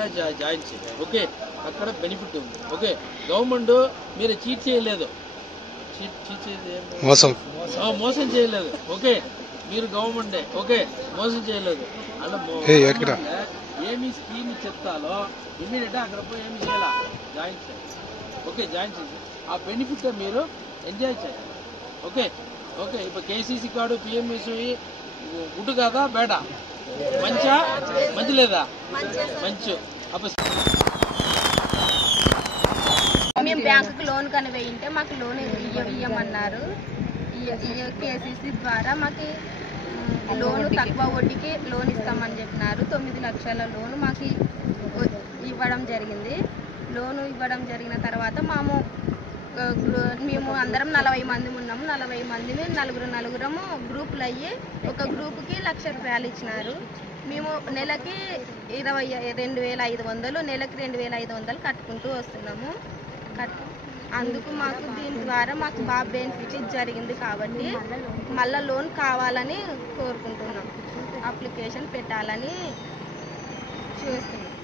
Data join చేయాలి. Okay, అక్కడ benefit ఉంది. ఓకే, గవర్నమెంట్ మీరు చీట్ చేయలేదు, మోసం చేయలేదు. ఓకే, మీరు గవర్నమెంటే. ఓకే, మోసం చేయలేదు. అలా ఏమి స్కీమ్ చెప్తాలో ఇమీడియట్గా అక్కడ పోయి ఏమి చేయాలా, జాయిన్ చేయాలి. ఓకే, జాయిన్ చేసి ఆ బెనిఫిట్ మీరు ఎంజాయ్ చేయాలి. ఓకే ఓకే, ఇప్పుడు కేసీసీ కార్డు పిఎంఎస్వై గుడ్ కాదా బేడా, మంచి లేదా, మంచి. మేము బ్యాంకుకి లోన్ కని వేయింటే మాకు లోన్ ఇవ్వమన్నారు. కేసీసీ ద్వారా మాకు లోన్ తక్కువ వడ్డీకి లోన్ ఇస్తామని చెప్పినారు. 9 లక్షల లోన్ మాకు ఇవ్వడం జరిగింది. లోను ఇవ్వడం జరిగిన తర్వాత మేము అందరం 40 మంది ఉన్నాము. 40 మందిని నలుగురము గ్రూపులు అయ్యి ఒక గ్రూపుకి ₹1,00,000 ఇచ్చినారు. మేము నెలకి 22,500, నెలకి 2,500 కట్టుకుంటూ వస్తున్నాము. అందుకు మాకు దీని ద్వారా మాకు బాగా బెనిఫిట్ జరిగింది కాబట్టి మళ్ళీ లోన్ కావాలని కోరుకుంటున్నాం. అప్లికేషన్ పెట్టాలని చూస్తున్నాం.